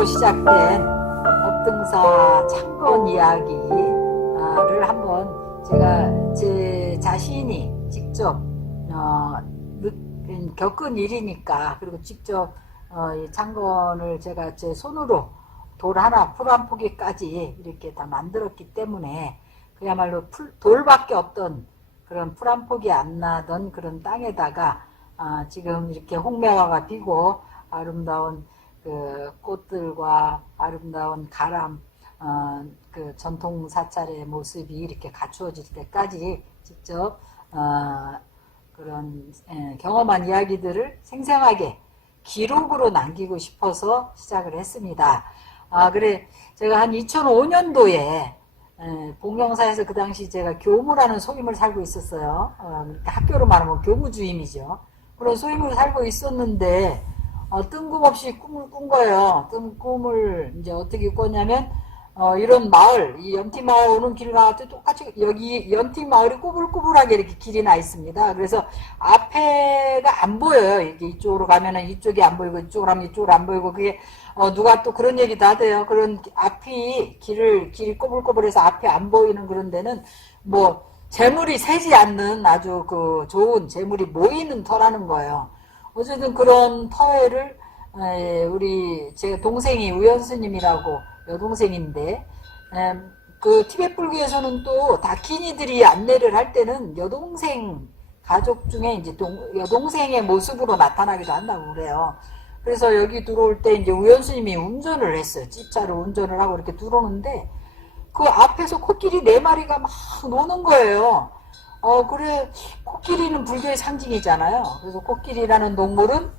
처음으로 시작된 법등사 창건 이야기를 한번 제가 제 자신이 직접 겪은 일이니까, 그리고 직접 이 창건을 제가 제 손으로 돌 하나, 풀 한 포기까지 이렇게 다 만들었기 때문에 그야말로 돌밖에 없던 그런 풀 한 포기 안 나던 그런 땅에다가 지금 이렇게 홍매화가 피고 아름다운 그 꽃들과 아름다운 가람, 그 전통 사찰의 모습이 이렇게 갖추어질 때까지 직접 그런 경험한 이야기들을 생생하게 기록으로 남기고 싶어서 시작을 했습니다. 그래 제가 한 2005년도에 봉영사에서 그 당시 제가 교무라는 소임을 살고 있었어요. 학교로 말하면 교무주임이죠. 그런 소임을 살고 있었는데 뜬금없이 꿈을 꾼 거예요. 꿈을 이제 어떻게 꿨냐면 이런 마을, 이 연팅마을 오는 길과 똑같이 여기 연팅마을이 꾸불꾸불하게 이렇게 길이 나 있습니다. 그래서 앞에가 안 보여요. 이게 이쪽으로 가면은 이쪽이 안 보이고 이쪽으로 하면 이쪽으로 안 보이고, 그게 누가 또 그런 얘기도 하대요. 그런 앞이 길이 꼬불꼬불해서 앞이 안 보이는 그런 데는 뭐 재물이 새지 않는 아주 그 좋은 재물이 모이는 터라는 거예요. 어쨌든 그런 터를 우리 제 동생이 우연스님이라고 여동생인데, 그 티베트 불교에서는 또 다키니들이 안내를 할 때는 여동생 가족 중에 이제 여동생의 모습으로 나타나기도 한다고 그래요. 그래서 여기 들어올 때 이제 우연스님이 운전을 했어요. 집차로 운전을 하고 이렇게 들어오는데 그 앞에서 코끼리 4마리가 막 노는 거예요. 그래, 코끼리는 불교의 상징이잖아요. 그래서 코끼리라는 동물은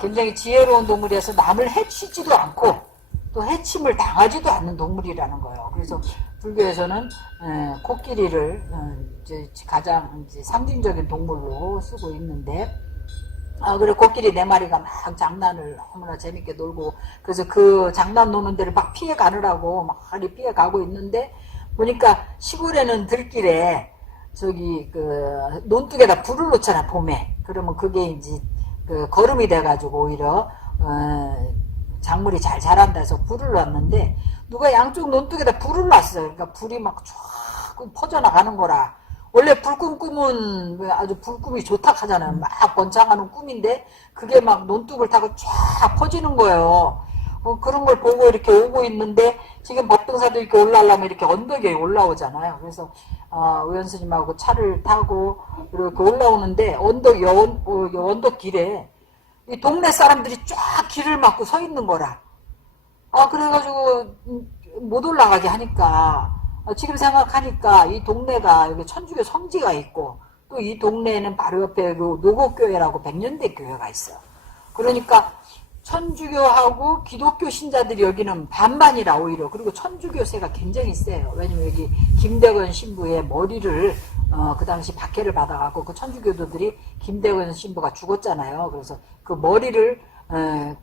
굉장히 지혜로운 동물이어서 남을 해치지도 않고 또 해침을 당하지도 않는 동물이라는 거예요. 그래서 불교에서는 코끼리를 이제 가장 이제 상징적인 동물로 쓰고 있는데, 그래 코끼리 4마리가 막 장난을 너무나 재밌게 놀고, 그래서 그 장난 노는 데를 막 피해 가느라고 막 피해 가고 있는데, 보니까 시골에는 들길에 저기 그 논둑에다 불을 놓잖아, 봄에. 그러면 그게 이제 그 거름이 돼가지고 오히려 작물이 잘 자란다 해서 불을 놨는데, 누가 양쪽 논둑에다 불을 놨어요. 그러니까 불이 막 쫙 퍼져나가는 거라. 원래 불꿈 꿈은 아주 불꿈이 좋다 하잖아요. 막 번창하는 꿈인데 그게 막 논둑을 타고 쫙 퍼지는 거예요. 그런 걸 보고 이렇게 오고 있는데, 지금 법등사도 이렇게 올라오려면 이렇게 언덕에 올라오잖아요. 그래서 우연스님하고 차를 타고 이렇게 올라오는데 언덕 길에 이 동네 사람들이 쫙 길을 막고 서 있는 거라. 그래가지고 못 올라가게 하니까, 지금 생각하니까 이 동네가 여기 천주교 성지가 있고, 또 이 동네에는 바로 옆에 그 노곡교회라고 백년대 교회가 있어요. 그러니까 천주교하고 기독교 신자들이 여기는 반반이라 오히려. 그리고 천주교세가 굉장히 세요. 왜냐면 여기 김대건 신부의 머리를 그 당시 박해를 받아갖고 그 천주교도들이 김대건 신부가 죽었잖아요. 그래서 그 머리를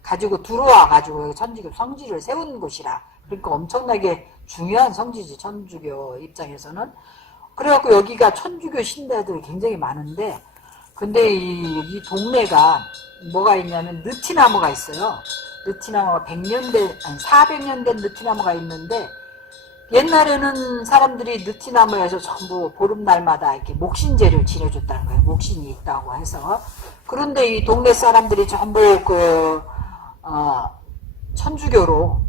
가지고 들어와가지고 여기 천주교 성지를 세운 곳이라. 그러니까 엄청나게 중요한 성지지, 천주교 입장에서는. 그래갖고 여기가 천주교 신자들이 굉장히 많은데, 근데 이 동네가 뭐가 있냐면 느티나무가 있어요. 느티나무가 400년 된 느티나무가 있는데, 옛날에는 사람들이 느티나무에서 전부 보름날마다 이렇게 목신제를 지내줬다는 거예요. 목신이 있다고 해서. 그런데 이 동네 사람들이 전부 천주교로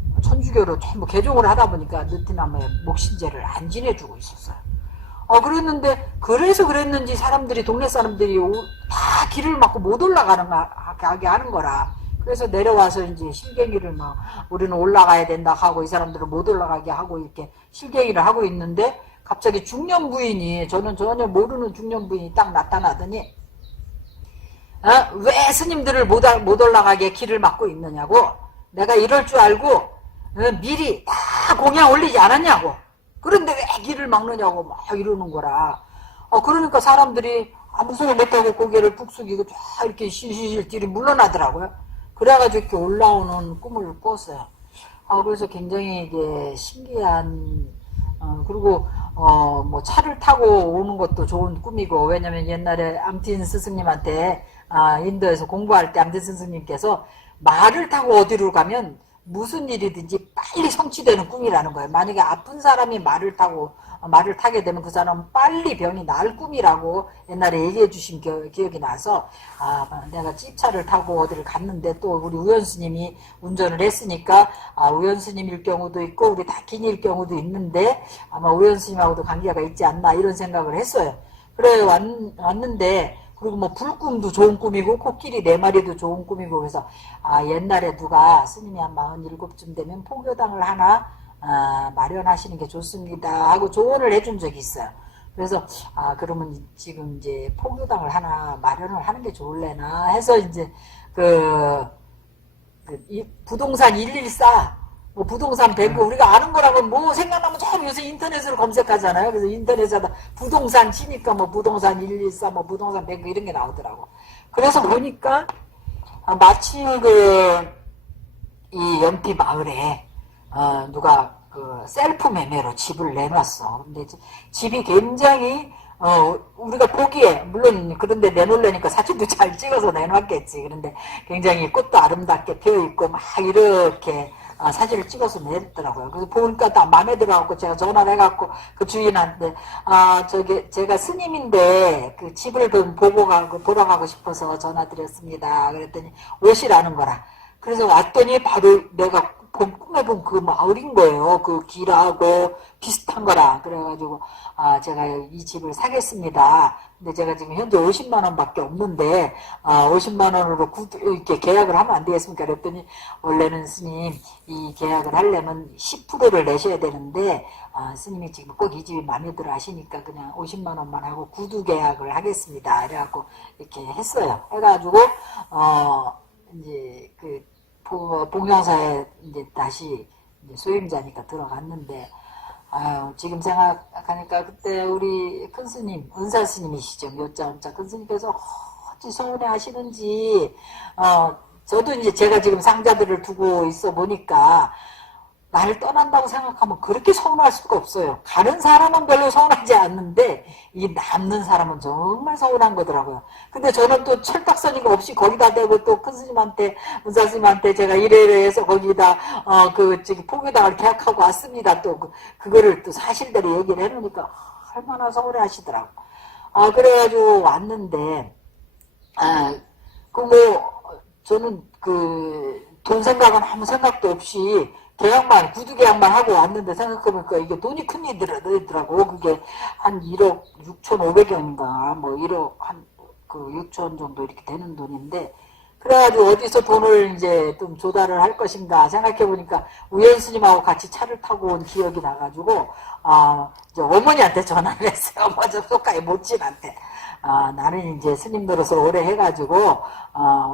전부 개종을 하다 보니까 느티나무에 목신제를 안 지내주고 있었어요. 그랬는데, 그래서 그랬는지 사람들이, 동네 사람들이 다 길을 막고 못 올라가게 하는 거라. 그래서 내려와서 이제 실갱이를 우리는 올라가야 된다 하고, 이 사람들은 못 올라가게 하고 이렇게 실갱이를 하고 있는데, 갑자기 중년 부인이, 저는 전혀 모르는 중년 부인이 딱 나타나더니, 왜 스님들을 못 올라가게 길을 막고 있느냐고, 내가 이럴 줄 알고 미리 다 공양 올리지 않았냐고, 그런데 왜 길을 막느냐고 막 이러는 거라. 그러니까 사람들이 아무 소리 못하고 고개를 푹 숙이고 쫙 이렇게 실실실 뒤로 물러나더라고요. 그래가지고 이렇게 올라오는 꿈을 꿨어요. 그래서 굉장히 이게 신기한, 그리고 뭐 차를 타고 오는 것도 좋은 꿈이고, 왜냐면 옛날에 암틴 스승님한테 인도에서 공부할 때 암틴 스승님께서 말을 타고 어디로 가면 무슨 일이든지 빨리 성취되는 꿈이라는 거예요. 만약에 아픈 사람이 말을 타게 되면 그 사람은 빨리 병이 나을 꿈이라고 옛날에 얘기해 주신 기억이 나서, 내가 찝차를 타고 어디를 갔는데 또 우리 우연스님이 운전을 했으니까, 우연스님일 경우도 있고 우리 다킨일 경우도 있는데 아마 우연스님하고도 관계가 있지 않나 이런 생각을 했어요. 그래 왔는데, 그리고 뭐 불꿈도 좋은 꿈이고 코끼리 4마리도 좋은 꿈이고, 그래서 옛날에 누가 스님이 한 47쯤 되면 포교당을 하나 마련하시는 게 좋습니다 하고 조언을 해준 적이 있어요. 그래서 그러면 지금 이제 포교당을 하나 마련을 하는 게 좋을래나 해서 이제 이 부동산 114 뭐 부동산 109 우리가 아는 거라고 뭐 생각나면 좀 요새 인터넷으로 검색하잖아요. 그래서 인터넷에다 부동산 치니까 뭐 부동산 114 뭐 부동산 109 이런 게 나오더라고. 그래서 보니까 마치 이 연피 마을에 누가 셀프 매매로 집을 내놨어. 근데 집이 굉장히 우리가 보기에 물론 그런데 내놓으려니까 사진도 잘 찍어서 내놨겠지. 그런데 굉장히 꽃도 아름답게 피어있고 막 이렇게 사진을 찍어서 냈더라고요. 그래서 보니까 딱 마음에 들어갖고 제가 전화를 해갖고 그 주인한테 제가 스님인데 그 집을 좀 보러 가고 싶어서 전화드렸습니다. 그랬더니 오시라는 거라. 그래서 왔더니 바로 내가 꿈에 본 그 마을인 거예요. 그 길하고 비슷한 거라. 그래가지고 제가 이 집을 사겠습니다. 근데 제가 지금 현재 50만 원밖에 없는데 50만 원으로 이렇게 계약을 하면 안 되겠습니까? 그랬더니 원래는 스님 이 계약을 하려면 10%를 내셔야 되는데 스님이 지금 꼭 이 집이 마음에 들어 하시니까 그냥 50만 원만 하고 구두 계약을 하겠습니다. 그래갖고 이렇게 했어요. 해가지고 이제 봉영사에 이제 다시 이제 소임자니까 들어갔는데, 지금 생각하니까 그때 우리 큰 스님, 은사 스님이시죠. 묘자 큰 스님께서 어찌 서운해 하시는지, 저도 이제 제가 지금 상자들을 두고 있어 보니까, 나를 떠난다고 생각하면 그렇게 서운할 수가 없어요. 가는 사람은 별로 서운하지 않는데 이 남는 사람은 정말 서운한 거더라고요. 근데 저는 또 철딱서니가 없이 거기다 대고 또 큰 스님한테 은사 스님한테 제가 이래이래 해서 거기다 포교당을 계약하고 왔습니다. 또 그거를 또 사실대로 얘기를 해놓으니까 얼마나 서운해 하시더라고. 그래가지고 왔는데 저는 돈 생각은 아무 생각도 없이 구두 계약만 하고 왔는데 생각해보니까 이게 돈이 큰 일이더라고. 그게 한 1억 6,500원인가 뭐 1억 한 6천 정도 이렇게 되는 돈인데, 그래가지고 어디서 돈을 이제 좀 조달을 할 것인가 생각해보니까 우연스님하고 같이 차를 타고 온 기억이 나가지고 이제 어머니한테 전화를 했어요. 어머 접속가에 모친한테. 나는 이제 스님 노릇을 오래 해가지고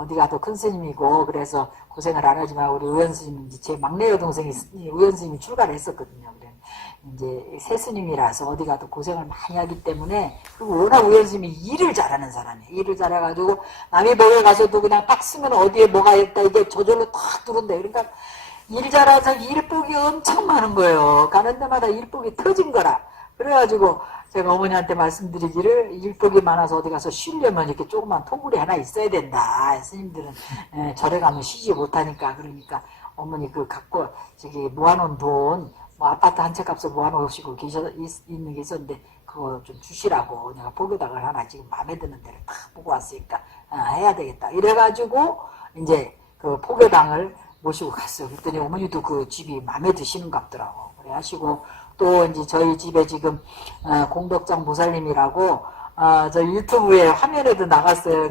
어디 가도 큰 스님이고 그래서 고생을 안 하지만 우리 우연스님 제 막내 여동생이 우연스님이 출가를 했었거든요. 그래 이제 새 스님이라서 어디 가도 고생을 많이 하기 때문에, 그리고 워낙 우연스님이 일을 잘하는 사람이에요. 일을 잘해가지고 남이 법에 가서도 그냥 딱 쓰면 어디에 뭐가 있다 이게 저절로 탁 들어온다. 그러니까 일 잘해서 일복이 엄청 많은 거예요. 가는 데마다 일복이 터진 거라. 그래가지고 제가 어머니한테 말씀드리기를 일복이 많아서 어디 가서 쉬려면 이렇게 조그만 통구리 하나 있어야 된다. 스님들은 절에 가면 쉬지 못하니까. 그러니까 어머니 갖고 모아놓은 돈, 뭐 아파트 한 채 값을 모아놓으시고 있는 게 있었는데 그거 좀 주시라고 내가 포교당을 하나 지금 마음에 드는 데를 딱 보고 왔으니까 해야 되겠다. 이래가지고 이제 포교당을 모시고 갔어요. 그랬더니 어머니도 그 집이 마음에 드시는갑더라고. 그래 하시고 또 이제 저희 집에 지금 공덕장 보살님이라고 저 유튜브에 화면에도 나갔어요.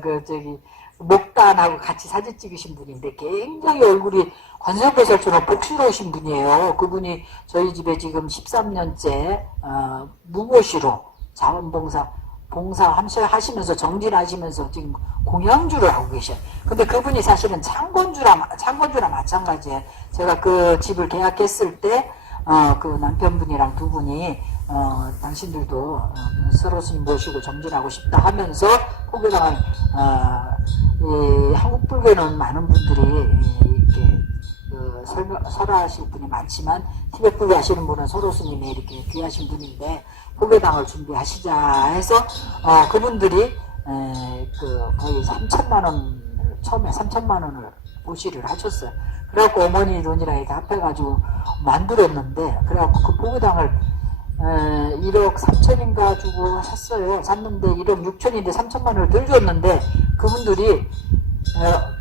목단하고 같이 사진 찍으신 분인데 굉장히 얼굴이 관세음보살처럼 복스러우신 분이에요. 그분이 저희 집에 지금 13년째 무보시로 자원봉사 하시면서 정진하시면서 지금 공양주를 하고 계셔요. 근데 그분이 사실은 창건주라 마찬가지예요. 제가 그 집을 계약했을 때 그 남편분이랑 두 분이 당신들도 서로 스님 모시고 정진하고 싶다 하면서 포교당을 한국 불교는 많은 분들이 이렇게 설하실 분이 많지만 티베트 불교 하시는 분은 서로 스님이 이렇게 귀하신 분인데 포교당을 준비하시자 해서 그분들이 거의 3천만 원 처음에 3천만 원을 보시를 하셨어요. 그래갖고 어머니 돈이랑 이렇게 합해가지고 만들었는데, 그래갖고 그 보고당을 1억 3천인가 주고 샀어요. 샀는데 1억 6천인데 3천만 원을 덜 줬는데 그분들이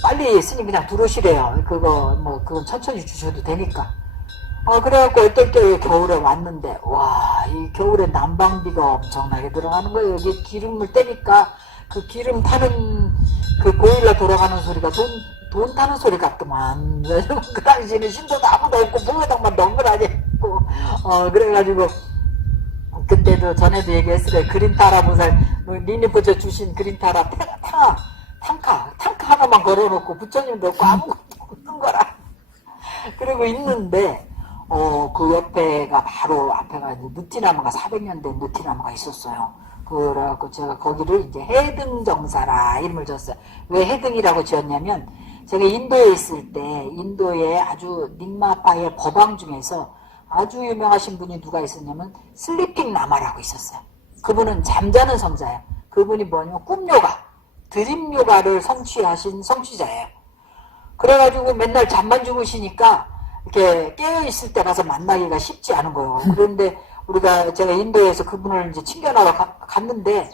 빨리 스님 그냥 들어오시래요. 그건 천천히 주셔도 되니까. 그래갖고 어떨 때 겨울에 왔는데, 와, 이 겨울에 난방비가 엄청나게 들어가는 거예요. 여기 기름을 떼니까 그 기름 타는 그 보일러 돌아가는 소리가 돈 타는 소리 같더만. 그 당시에는 신도도 아무도 없고 봉해당만 덩그라니고 그래가지고 그때도 전에도 얘기했을 거예요. 그린타 할아버살 리니포저 주신 그린타라 탕카 하나만 걸어놓고 부처님도 없고 아무것도 없는 거라. 그리고 있는데 그 옆에가 바로 앞에가 이제 느티나무가 400년 된 느티나무가 있었어요. 그래갖고 제가 거기를 이제 해등정사라 이름을 줬어요. 왜 해등이라고 지었냐면 제가 인도에 있을 때 인도에 아주 닉마파의 법왕 중에서 아주 유명하신 분이 누가 있었냐면 슬리핑 라마라고 있었어요. 그분은 잠자는 성자예요. 그분이 뭐냐면 꿈요가, 드림요가를 성취하신 성취자예요. 그래가지고 맨날 잠만 주무시니까 이렇게 깨어있을 때 가서 만나기가 쉽지 않은 거예요. 그런데 제가 인도에서 그분을 이제 친견하러 갔는데,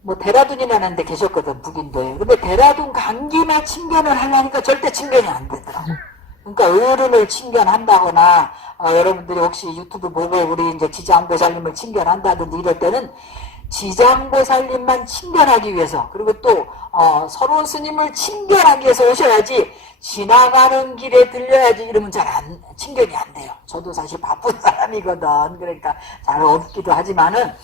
뭐 데라둔이라는 데 계셨거든, 북인도에. 근데 데라둔 간 김에 친견을 하려니까 절대 친견이 안 되더라고. 그러니까 어른을 친견한다거나, 여러분들이 혹시 유튜브 보고 우리 이제 지장보살님을 친견한다든지 이럴 때는 지장보살님만 친견하기 위해서, 그리고 또 서로 스님을 친견하기 위해서 오셔야지, 지나가는 길에 들려야지 이러면 잘 친견이 안 돼요. 저도 사실 바쁜 사람이거든. 그러니까 잘 없기도 하지만은,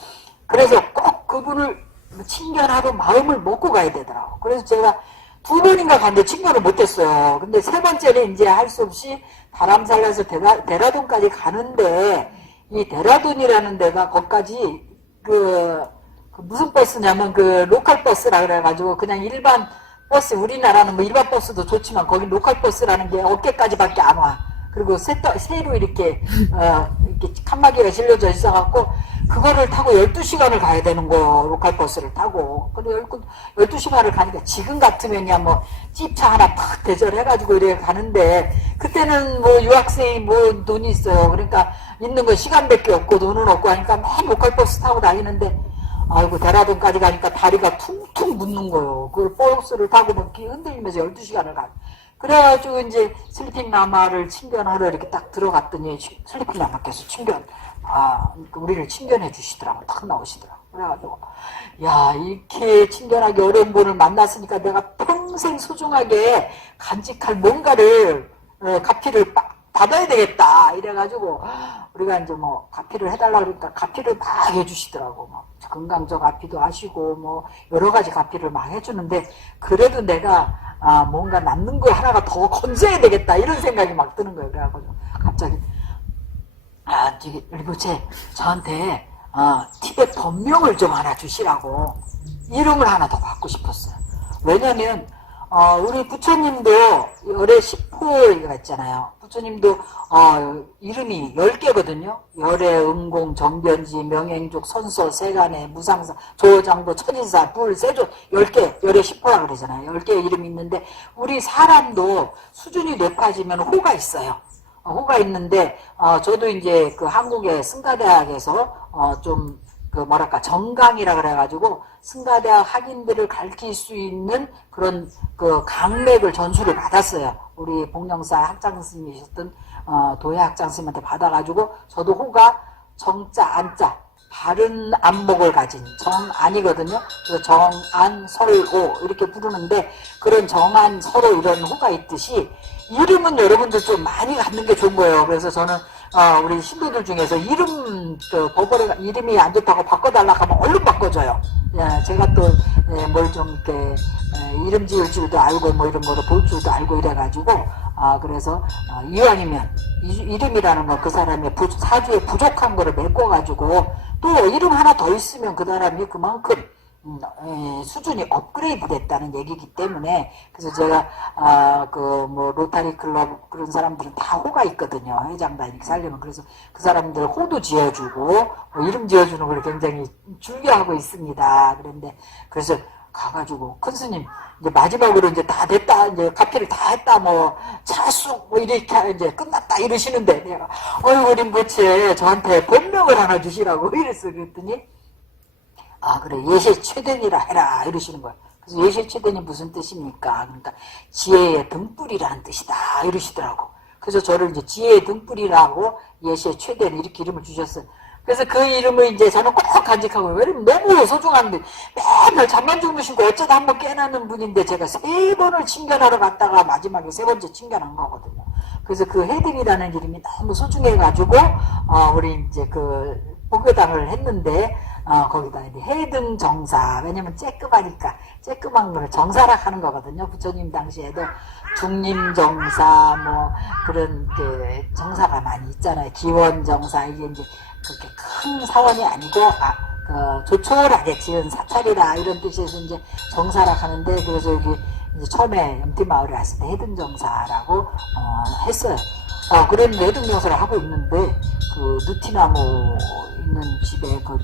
그래서 꼭 그분을 친견하고 마음을 먹고 가야 되더라고. 그래서 제가 2번인가 갔는데 친견을 못했어요. 근데 3번째는 이제 할 수 없이 바람살라서 데라둔까지 가는데, 이 데라둔이라는 데가 거기까지 무슨 버스냐면 로컬 버스라 그래가지고 그냥 일반 버스, 우리나라는 뭐 일반 버스도 좋지만 거기 로컬 버스라는 게 어깨까지밖에 안 와. 그리고 새로 이렇게 칸막이가 실려져 있어갖고 그거를 타고 12시간을 가야 되는 거예요. 로컬 버스를 타고. 그리고 12시간을 가니까 지금 같으면야 뭐 찝차 하나 팍 대절해가지고 이렇게 가는데 그때는 뭐 유학생이 뭐 돈이 있어요. 그러니까 있는 건 시간밖에 없고 돈은 없고 하니까 맨 로컬 버스 타고 다니는데 아이고 데라둔까지 가니까 다리가 퉁퉁 붓는 거예요. 그걸 버스를 타고 막 흔들리면서 12시간을 가. 그래가지고 이제 슬리핑 라마를 친견하러 이렇게 딱 들어갔더니 슬리핑 라마께서 우리를 친견해 주시더라고. 딱 나오시더라고. 그래가지고 야, 이렇게 친견하기 어려운 분을 만났으니까 내가 평생 소중하게 간직할 뭔가를 가피를 받아야 되겠다 이래가지고 우리가 이제 뭐 가피를 해달라고 그러니까 가피를 막 해주시더라고. 뭐 건강적 가피도 하시고 뭐 여러 가지 가피를 막 해주는데 그래도 내가 뭔가 남는 거 하나가 더 건져야 되겠다 이런 생각이 막 드는 거예요. 그래가지고 갑자기 저기 일부체 저한테 티벳 법명을 좀 하나 주시라고 이름을 하나 더 받고 싶었어요. 왜냐면 우리 부처님도 열의 10호가 있잖아요. 부처님도 이름이 10개거든요. 열의 음공, 정변지, 명행족, 선서, 세간의, 무상사, 조장도, 천인사, 불, 세조 10개, 열의 10호라 그러잖아요. 10개의 이름이 있는데 우리 사람도 수준이 높아지면 호가 있어요. 호가 있는데 저도 이제 그 한국의 승가대학에서 좀 정강이라 그래가지고 승가대학 학인들을 가르칠 수 있는 그런 강맥을 전수를 받았어요. 우리 복령사 학장스님이셨던 도예 학장스님한테 받아가지고 저도 호가 정자 안자 바른 안목을 가진 정안이거든요. 그래서 정안 설오 이렇게 부르는데 그런 정안 설오 이런 호가 있듯이 이름은 여러분들 좀 많이 갖는 게 좋은 거예요. 그래서 저는 우리 신도들 중에서 버버레가 이름이 안 좋다고 바꿔달라고 하면 얼른 바꿔줘요. 제가 또 뭘 좀 이렇게 이름 지을 줄도 알고 뭐 이런 거를 볼 줄도 알고 이래가지고 그래서 이왕이면 이름이라는 건 그 사람의 사주에 부족한 거를 메꿔가지고 또 이름 하나 더 있으면 그 사람이 그만큼 수준이 업그레이드 됐다는 얘기이기 때문에 그래서 제가 뭐 로타리 클럽 그런 사람들은 다 호가 있거든요. 회장단 이렇게 살려면 그래서 그 사람들 호도 지어주고 이름 지어주는 걸 굉장히 즐겨하고 있습니다. 그런데 그래서 가가지고 큰 스님 이제 마지막으로 이제 다 됐다, 이제 카피를 다 했다, 뭐 차수 뭐 이렇게 이제 끝났다 이러시는데 내가 어린 부처 저한테 본명을 하나 주시라고 이랬어. 그랬더니 그래 예시 최den이라 해라 이러시는 거야. 그래서 예시 최den이 무슨 뜻입니까? 그러니까 지혜의 등불이라는 뜻이다 이러시더라고. 그래서 저를 이제 지혜의 등불이라고 예시의 최den 이렇게 이름을 주셨어요. 그래서 그 이름을 이제 저는 꼭 간직하고, 왜냐면 너무 소중한데, 맨날 잠만 주무시고 어쩌다 한번 깨나는 분인데, 제가 3번을 친견하러 갔다가 마지막에 3번째 친견한 거거든요. 그래서 그 해등이라는 이름이 너무 소중해가지고, 우리 이제 그, 복교당을 했는데, 거기다 이제 해등 정사, 왜냐면 쬐끔하니까, 쬐끔한 거를 정사락 하는 거거든요. 부처님 당시에도 중림 정사, 뭐, 그런 그 정사가 많이 있잖아요. 기원 정사, 이게 이제, 그렇게 큰 사원이 아니고 조촐하게 지은 사찰이라 이런 뜻에서 이제 정사락 하는데, 그래서 여기 이제 처음에 염티마을에 왔을 때 해등정사라고 했어요. 그랬는데 해등정사를 하고 있는데 그 느티나무 있는 집에 그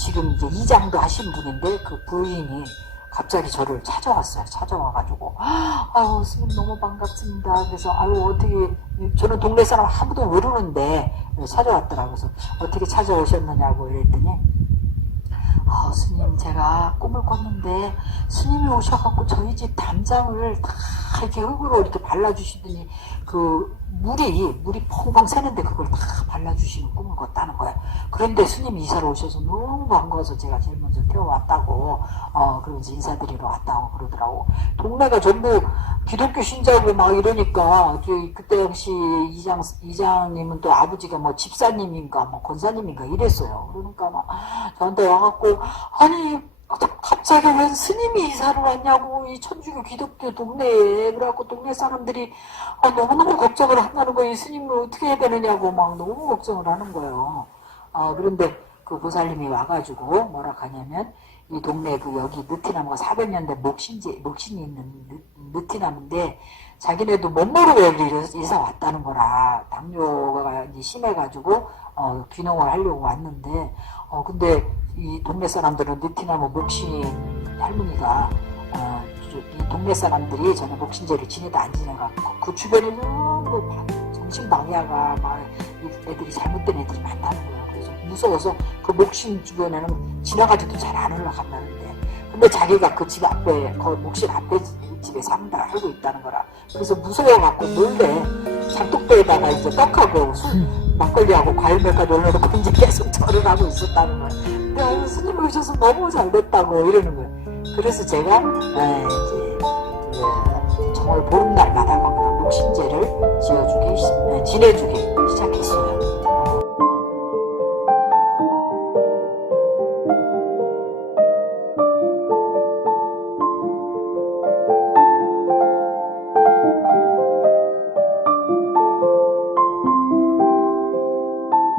지금 이제 이장도 하신 분인데 그 부인이 갑자기 저를 찾아왔어요. 찾아와가지고 아유 스님 너무 반갑습니다. 그래서 아유 어떻게, 저는 동네 사람 아무도 모르는데 찾아왔더라고요. 그래서 어떻게 찾아오셨느냐고 이랬더니 스님 제가 꿈을 꿨는데 스님이 오셔갖고 저희 집 담장을 다 이렇게 흙으로 이렇게 발라주시더니 그 물이 펑펑 새는데 그걸 다 발라주시는 꿈을 꿨다는 거예요. 그런데 스님이 이사를 오셔서 너무 반가워서 제가 제일 먼저 태워왔다고 그러면서 인사드리러 왔다고 그러더라고. 동네가 전부 기독교 신자고 막 이러니까 그때 당시 이장님은 또 아버지가 뭐 집사님인가 뭐 권사님인가 이랬어요. 그러니까 막 저한테 와갖고 아니 갑자기 웬 스님이 이사를 왔냐고 이 천주교 기독교 동네에. 그래갖고 동네 사람들이 너무너무 걱정을 한다는 거예요. 이 스님을 어떻게 해야 되느냐고 막 너무 걱정을 하는 거예요. 그런데 그 보살님이 와가지고 뭐라 하냐면 이 동네 그 여기 느티나무가 400년대 목신이 있는 느티나무인데 자기네도 못 모르고 여기 이사 왔다는 거라. 당뇨가 이제 심해가지고 귀농을 하려고 왔는데 근데 이 동네 사람들은 느티나무 목신 할머니가 이 동네 사람들이 저는 목신제를 지내다 안 지내갖고 그 주변에 너무 정신방야가 막 애들이 잘못된 애들이 많다는 거예요. 그래서 무서워서 그 목신 주변에는 지나가지도 잘 안 올라간다는데, 근데 자기가 그 집 앞에 그 목신 앞에 집에 산다 알고 있다는 거라. 그래서 무서워갖고 몰래 장독대에다가 이제 떡하고 술 막걸리하고 과일 몇 가지 올려놓고 이제 계속 절을 하고 있었다는 거예요. 근데 스님이 오셔서 너무 잘 됐다고 이러는 거예요. 그래서 제가 이제 정월 보름날마다 목신제를 지내주기 시작했어요.